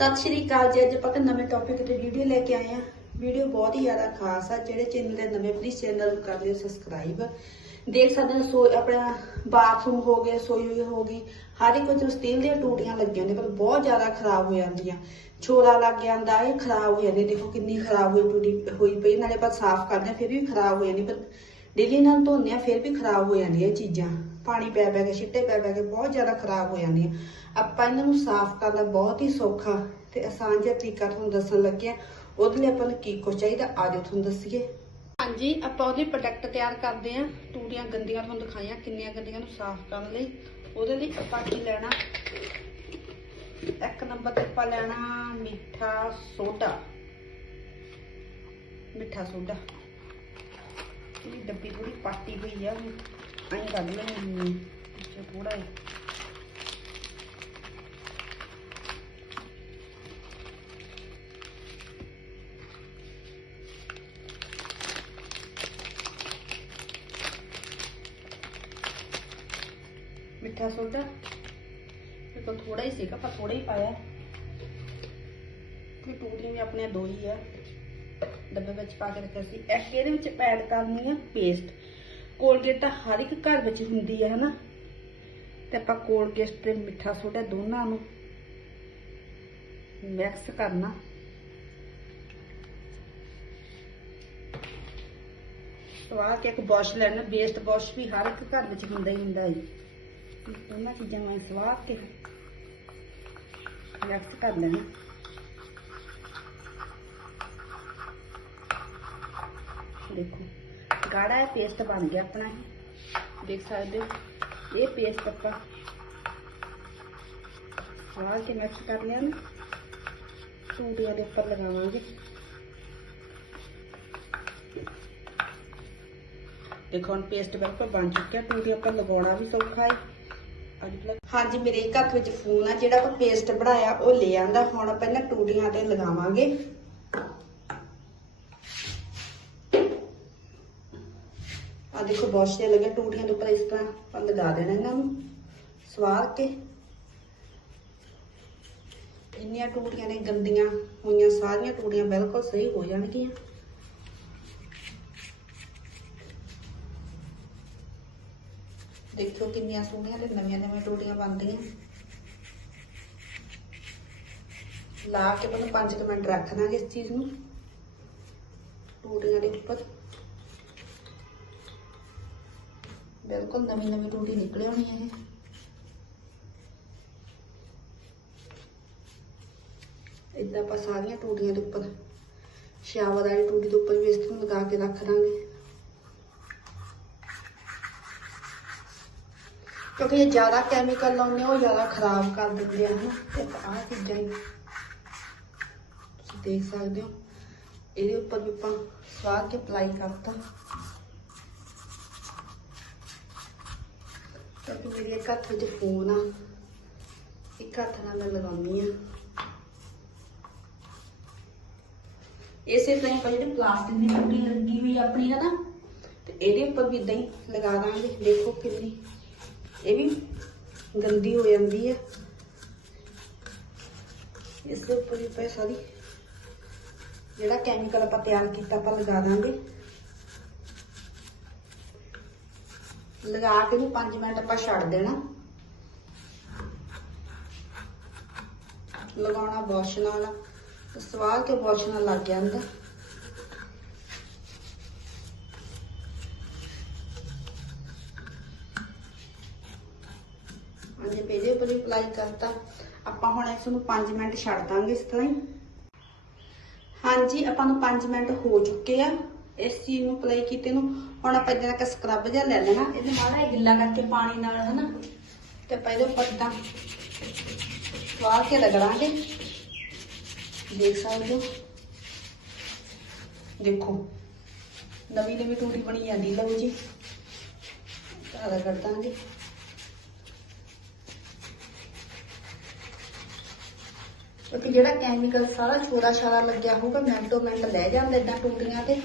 ਸਤਿ ਸ਼੍ਰੀ ਅਕਾਲ ਜੀ, ਅੱਜ ਆਪਾਂ ਇੱਕ ਨਵੇਂ ਟੌਪਿਕ ਤੇ ਵੀਡੀਓ ਲੈ ਕੇ ਆਏ ਆ ਵੀਡੀਓ ਬਹੁਤ ਹੀ ਜ਼ਿਆਦਾ ਖਾਸ ਆ, ਜਿਹੜੇ ਚੈਨਲ ਦੇ ਨਵੇਂ ਪਲੀਜ਼ ਚੈਨਲ ਨੂੰ ਕਰ ਲਿਓ ਸਬਸਕ੍ਰਾਈਬ ਦੇਖ ਸਕਦੇ ਹੋ, ਸੋ ਆਪਣਾ ਬਾਥਰੂਮ ਹੋ ਗਿਆ ਸੋਈ ਹੋ ਗਈ। ਹਰ ਇੱਕ ਵਿੱਚ ਸਟੀਲ ਦੀਆਂ ਟੂਟੀਆਂ ਲੱਗੀਆਂ ਨੇ, ਪਰ ਬਹੁਤ ਜ਼ਿਆਦਾ ਖਰਾਬ ਹੋ ਜਾਂਦੀਆਂ। ਛੋਲਾ ਲੱਗ ਜਾਂਦਾ, ਇਹ ਖਰਾਬ ਹੋ ਜਾਂਦੀ ਦੇਖੋ ਕਿੰਨੀ ਖਰਾਬ ਹੋਈ ਟੂਟੀ, ਹੋਈ ਪਈ, ਨਾਲੇ ਆਪਾਂ ਸਾਫ਼ ਕਰਦੇ ਆ ਫਿਰ ਵੀ ਖਰਾਬ ਹੋ ਜਾਂਦੀ ਪਰ ਡੇਲੀ ਨਾਲ ਧੋਨੇ ਆ ਫਿਰ ਵੀ ਖਰਾਬ ਹੋ ਜਾਂਦੀਆਂ ਇਹ ਚੀਜ਼ਾਂ। ਪਾਣੀ ਪੈ ਪੈ ਕੇ, ਛਿੱਟੇ ਪੈ ਪੈ ਕੇ ਬਹੁਤ ਜ਼ਿਆਦਾ ਖਰਾਬ ਹੋ ਜਾਂਦੀਆਂ ਆਪਾਂ ਇਹਨਾਂ ਨੂੰ ਸਾਫ਼ ਕਰਨਾ ਬਹੁਤ ਹੀ ਸੌਖਾ ਤੇ ਆਸਾਨ ਜਿਹਾ ਤਰੀਕਾ ਤੁਹਾਨੂੰ ਦੱਸਣ ਲੱਗੇ ਉਹਦੇ ਲਈ ਆਪਾਂ ਨੂੰ ਕੀ ਕੁਛ ਚਾਹੀਦਾ, ਆਜੋ ਤੁਹਾਨੂੰ ਦੱਸੀਏ। ਹਾਂਜੀ, ਆਪਾਂ ਉਹਦੇ ਪ੍ਰੋਡਕਟ ਤਿਆਰ ਕਰਦੇ ਆ। ਟੂਟੀਆਂ ਗੰਦੀਆਂ ਤੁਹਾਨੂੰ ਦਿਖਾਈਆਂ, ਕਿੰਨੀਆਂ ਗੰਦੀਆਂ ਨੂੰ ਸਾਫ਼ ਕਰਨ ਲਈ। ਉਹਦੇ ਲਈ ਆਪਾਂ ਕੀ ਲੈਣਾ? ਇੱਕ ਨੰਬਰ ਤੇ ਆਪਾਂ ਲੈਣਾ ਮਿੱਠਾ ਸੋਡਾ। ਮਿੱਠਾ ਸੋਡਾ। ਇਹ ਡੱਬੀ ਥੋੜੀ ਪਾਟੀ ਹੋਈ ਆ ਐਂ ਕੱਢ ਲੈਣੀ ਪਿੱਛੇ ਥੋੜਾ ਮਿੱਠਾ ਸੋਡਾ। ਇਹ ਤਾਂ ਥੋੜਾ ਹੀ ਸੀਗਾ, ਪਰ ਥੋੜਾ ਹੀ ਪਾਇਆ। ਕਿ ਟੂਟੀਆਂ ਵੀ ਆਪਣੀਆਂ ਦੋ ਹੀ ਆ। ਡੱਬੇ ਵਿੱਚ ਪਾ ਕੇ ਰੱਖਿਆ ਸੀ। ਇੱਕ ਇਹਦੇ ਵਿੱਚ ਐਡ ਕਰਨੀ ਆ ਪੇਸਟ ਕੋਲਗੇਟ ਤਾਂ ਹਰ ਇੱਕ ਘਰ ਵਿੱਚ ਹੁੰਦੀ ਹੈ ਹਨਾ? ਤੇ ਆਪਾਂ ਕੋਲਗੇਟ ਤੇ ਮਿੱਠਾ ਸੋਡਾ ਦੋਨਾਂ ਨੂੰ ਮਿਕਸ ਕਰਨਾ। ਸਵਾਰ ਕੇ ਇੱਕ ਬੁਰਸ਼ ਲੈਣਾ ਬੇਸਡ ਵਾਸ਼ ਵੀ ਹਰ ਇੱਕ ਘਰ ਵਿੱਚ ਹੁੰਦਾ ਹੀ ਹੁੰਦਾ ਹੈ ਉਹਨਾਂ ਚੀਜ਼ਾਂ ਨੂੰ ਸਵਾਰ ਕੇ ਮਿਕਸ ਕਰ ਲੈਣਾ। ਦੇਖੋ। ਗਾੜਾ ਇਹ ਪੇਸਟ ਬਣ ਗਿਆ ਆਪਣਾ ਇਹ। ਦੇਖ ਸਕਦੇ ਹੋ? ਇਹ ਪੇਸਟ ਆਪਾਂ। ਸਵਾਰ ਕੇ ਮਿਕਸ ਕਰ ਲਿਆ ਨਾ? ਟੂਟੀਆਂ ਦੇ ਉੱਪਰ ਲਗਾਵਾਂਗੇ। ਦੇਖੋ, ਹੁਣ ਪੇਸਟ ਬਿਲਕੁਲ ਬਣ ਚੁੱਕਿਆ। ਟੂਟੀਆਂ ਉੱਪਰ ਲਗਾਉਣਾ ਵੀ ਸੌਖਾ ਹੈ ਹਾਂਜੀ, ਮੇਰੇ ਇੱਕ ਹੱਥ ਵਿੱਚ ਫੋਨ ਆ, ਜਿਹੜਾ ਆਪਾਂ ਪੇਸਟ ਬਣਾਇਆ, ਉਹ ਲੈ ਆਂਦਾ। ਹੁਣ ਆਪਾਂ ਇਹਨਾਂ ਟੂਟੀਆਂ ਤੇ ਲਗਾਵਾਂਗੇ। ਆ ਦੇਖੋ ਬੁਰਸ਼ ਤੇ ਲੱਗੇ ਟੂਟੀਆਂ ਦੇ ਉੱਪਰ ਇਸ ਤਰ੍ਹਾਂ ਆਪਾਂ ਲਗਾ ਦੇਣਾ ਇਹਨਾਂ ਨੂੰ। ਸਵਾਰ ਕੇ। ਇੰਨੀਆਂ ਟੂਟੀਆਂ ਨੇ, ਗੰਦੀਆਂ ਹੋਈਆਂ, ਸਾਰੀਆਂ ਟੂਟੀਆਂ ਬਿਲਕੁਲ ਸਹੀ ਹੋ ਜਾਣਗੀਆਂ। ਦੇਖੋ ਕਿੰਨੀਆਂ ਸੋਹਣੀਆਂ ਤੇ ਨਵੀਆਂ ਨਵੀਆਂ ਟੂਟੀਆਂ ਬਣਦੀਆਂ। ਲਾ ਕੇ ਪਹਿਲਾਂ 5 ਮਿੰਟ ਰੱਖ ਦਾਂਗੇ ਇਸ ਚੀਜ਼ ਨੂੰ। ਟੂਟੀਆਂ ਦੇ ਉੱਪਰ। ਬਿਲਕੁਲ ਨਵੀਂ ਨਵੀਂ ਟੂਟੀ ਨਿਕਲ ਆਉਣੀ ਹੈ ਇਹ ਇਦਾਂ ਆਪਾਂ ਸਾਰੀਆਂ ਟੂਟੀਆਂ ਦੇ ਉੱਪਰ ਸ਼ਾਵਰ ਵਾਲੀ ਟੂਟੀ ਦੇ ਉੱਪਰ ਵੀ ਇਸ ਤਰ੍ਹਾਂ ਲਗਾ ਕੇ ਰੱਖ ਦਾਂਗੇ ਕਿਉਂਕਿ ਇਹ ਜ਼ਿਆਦਾ ਕੈਮੀਕਲ ਲਾਉਂਦੇ ਆ, ਉਹ ਜ਼ਿਆਦਾ ਖਰਾਬ ਕਰ ਦਿੰਦੇ ਆ ਹਨਾ ਤੇ ਆਹ ਚੀਜ਼ਾਂ ਹੀ ਤੁਸੀਂ ਦੇਖ ਸਕਦੇ ਹੋ ਇਹਦੇ ਉੱਪਰ ਵੀ ਆਪਾਂ ਸਵਾਰ ਕੇ ਅਪਲਾਈ ਕਰਤਾ ਕਿਉਂਕਿ ਮੇਰੇ ਇੱਕ ਹੱਥ ਵਿੱਚ ਫੋਨ ਆ। ਇੱਕ ਹੱਥ ਨਾਲ ਮੈਂ ਲਗਾਉਣੀ ਆ। ਇਸੇ ਤਰ੍ਹਾਂ ਆਪਾਂ ਜਿਹੜੀ ਪਲਾਸਟਿਕ ਦੀ ਟੂਟੀ ਲੱਗੀ ਹੋਈ ਆਪਣੀ ਹੈ ਨਾ ਤੇ ਇਹਦੇ ਉੱਪਰ ਵੀ ਇਦਾਂ ਹੀ ਲਗਾ ਦਾਂਗੇ। ਦੇਖੋ ਕਿੰਨੀ, ਇਹ ਵੀ ਗੰਦੀ ਹੋ ਜਾਂਦੀ ਹੈ ਇਸ ਦੇ ਉੱਪਰ ਵੀ ਪੈ ਸਾਰੀ ਜਿਹੜਾ ਕੈਮੀਕਲ ਆਪਾਂ ਤਿਆਰ ਕੀਤਾ ਆਪਾਂ ਲਗਾ ਦਾਂਗੇ। ਲਗਾ ਕੇ ਨੂੰ 5 ਮਿੰਟ ਆਪਾਂ ਛੱਡ ਦੇਣਾ। ਲਗਾਉਣਾ ਵਾਸ਼ ਨਾਲ। ਤੇ ਵਾਸ਼ ਨਾਲ ਲੱਗ ਜਾਂਦਾ ਹਾਂਜੀ, ਪੇਜੇ ਉੱਪਰ ਅਪਲਾਈ ਕਰਤਾ। ਆਪਾਂ ਹੁਣ ਇਸ ਨੂੰ 5 ਮਿੰਟ ਛੱਡ ਦਾਂਗੇ ਇਸ ਤਰ੍ਹਾਂ ਹੀ। ਹਾਂਜੀ, ਆਪਾਂ ਨੂੰ 5 ਮਿੰਟ ਹੋ ਚੁੱਕੇ ਆ। ਇਸ ਚੀਜ਼ ਨੂੰ ਅਪਲਾਈ ਕੀਤੇ ਨੂੰ ਹੁਣ ਆਪਾਂ ਜਿਹੜਾ ਕਿ ਸਕਰਬ ਜਿਹਾ ਲੈ ਲੈਣਾ। ਇਹਦੇ ਨਾਲ ਇਹ ਗਿੱਲਾ ਕਰਕੇ ਪਾਣੀ ਨਾਲ, ਹਨਾ? ਤੇ ਆਪਾਂ ਇਹਦੇ ਉੱਪਰ ਤਾਂ ਵਾਲ ਕੇ ਰਗੜਾਂਗੇ। ਦੇਖ ਸਕਦੇ ਹੋ? ਦੇਖੋ ਨਵੀਂ ਨਵੀਂ ਟੂਟੀ ਬਣੀ ਜਾਂਦੀ ਲਓ ਜੀ। ਤਾਂ ਰਗੜ ਦਾਂਗੇ। ਕਿਉਂਕਿ ਜਿਹੜਾ ਕੈਮੀਕਲ ਸਾਰਾ ਛੋਰਾ ਛਾਰਾ ਲੱਗਿਆ ਹੋਊਗਾ ਮਿੰਟੋ ਮਿੰਟ ਲੈ ਜਾਂਦਾ ਇਦਾਂ ਟੂਟੀਆਂ ਤੇ।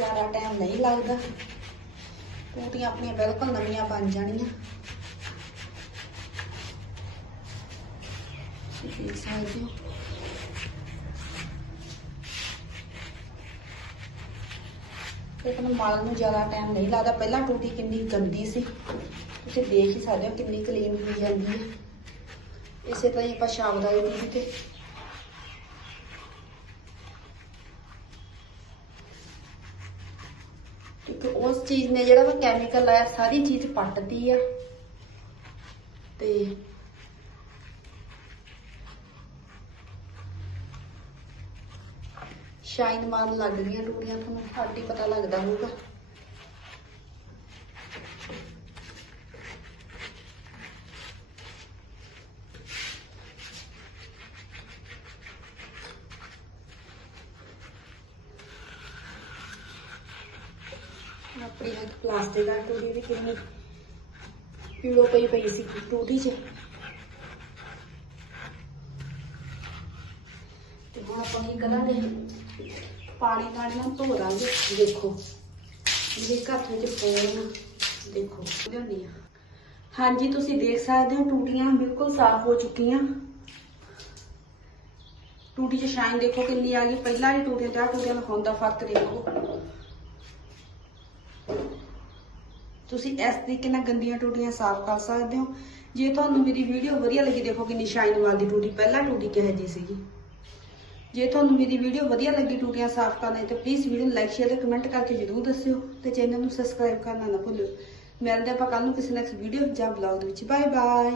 ਜ਼ਿਆਦਾ ਟਾਈਮ ਨਹੀਂ ਲੱਗਦਾ। ਟੂਟੀਆਂ ਆਪਣੀਆਂ ਬਿਲਕੁਲ ਨਵੀਆਂ ਬਣ ਜਾਣੀਆਂ। ਦੇਖ ਸਕਦੇ ਹੋ। ਲੇਕਿਨ ਮਾਲ ਨੂੰ ਜ਼ਿਆਦਾ ਟਾਈਮ ਨਹੀਂ ਲੱਗਦਾ। ਪਹਿਲਾਂ ਟੂਟੀ ਕਿੰਨੀ ਗੰਦੀ ਸੀ। ਤੁਸੀਂ ਦੇਖ ਹੀ ਸਕਦੇ ਹੋ ਕਿੰਨੀ ਕਲੀਨ ਹੋਈ ਜਾਂਦੀ ਹੈ। ਇਸੇ ਤਰ੍ਹਾਂ ਹੀ ਆਪਾਂ ਸ਼ਾਮ ਦਾ ਟੂਟੀ ਤੇ ਕਿਉਂਕਿ ਉਸ ਚੀਜ਼ ਨੇ ਜਿਹੜਾ ਵਾ ਕੈਮੀਕਲ ਆਇਆ ਸਾਰੀ ਚੀਜ਼ ਪੱਟਦੀ ਆ। ਤੇ ਸ਼ਾਈਨ ਮਾਰਨ ਲੱਗ ਗਈਆਂ ਟੂਟੀਆਂ ਤੁਹਾਨੂੰ ਘੱਟ ਹੀ ਪਤਾ ਲੱਗਦਾ ਹੋਊਗਾ। ਆਪਣੀ ਇੱਕ ਪਲਾਸਟਿਕ ਦਾ ਟੂਟੀ ਵੀ ਕਿੰਨੀ ਪੀੜੋ ਪਈ ਪਈ ਸੀ ਟੂਟੀ 'ਚ ਤੇ ਹੁਣ ਆਪਾਂ ਕੀ ਕਰਾਂਗੇ ਪਾਣੀ ਨਾਲ ਨਾ ਧੋ ਦਾਂਗੇ ਦੇਖੋ ਮੇਰੇ ਹੱਥ ਵਿੱਚ ਫੋਨ ਦੇਖੋ ਲਿਆਉਂਦੀ ਆ ਹਾਂਜੀ ਤੁਸੀਂ ਦੇਖ ਸਕਦੇ ਹੋ ਟੂਟੀਆਂ ਬਿਲਕੁਲ ਸਾਫ਼ ਹੋ ਚੁੱਕੀਆਂ ਟੂਟੀ 'ਚ ਸ਼ਾਈਨ ਦੇਖੋ ਕਿੰਨੀ ਆ ਗਈ ਪਹਿਲਾਂ ਦੀ ਟੂਟੀਆਂ ਚਾਹ ਟੂਟੀਆਂ ਨੂੰ ਹੁਣ ਦਾ ਫ਼ਰਕ ਦੇਖੋ ਤੁਸੀਂ ਇਸ ਤਰੀਕੇ ਨਾਲ ਗੰਦੀਆਂ ਟੂਟੀਆਂ ਸਾਫ਼ ਕਰ ਸਕਦੇ ਹੋ। ਜੇ ਤੁਹਾਨੂੰ ਮੇਰੀ ਵੀਡੀਓ ਵਧੀਆ ਲੱਗੀ, ਦੇਖੋ ਕਿੰਨੀ ਸ਼ਾਈਨ ਵਾਲੀ ਟੂਟੀ ਪਹਿਲਾਂ ਟੂਟੀ ਕਿਹੋ ਜਿਹੀ ਸੀਗੀ। ਜੇ ਤੁਹਾਨੂੰ ਮੇਰੀ ਵੀਡੀਓ ਵਧੀਆ ਲੱਗੀ ਟੂਟੀਆਂ ਸਾਫ਼ ਕਰਨਾ ਤੇ ਪਲੀਜ਼ ਵੀਡੀਓ ਨੂੰ ਲਾਈਕ ਸ਼ੇਅਰ ਤੇ ਕਮੈਂਟ ਕਰਕੇ ਜਰੂਰ ਦੱਸਿਓ ਤੇ ਚੈਨਲ ਨੂੰ ਸਬਸਕ੍ਰਾਈਬ ਕਰਨਾ ਨਾ ਭੁੱਲਿਓ। ਮਿਲਦੇ ਆਪਾਂ ਕੱਲ ਨੂੰ ਕਿਸੇ ਨੈਕਸਟ ਵੀਡੀਓ ਜਾਂ ਬਲੌਗ ਦੇ ਵਿੱਚ। Bye bye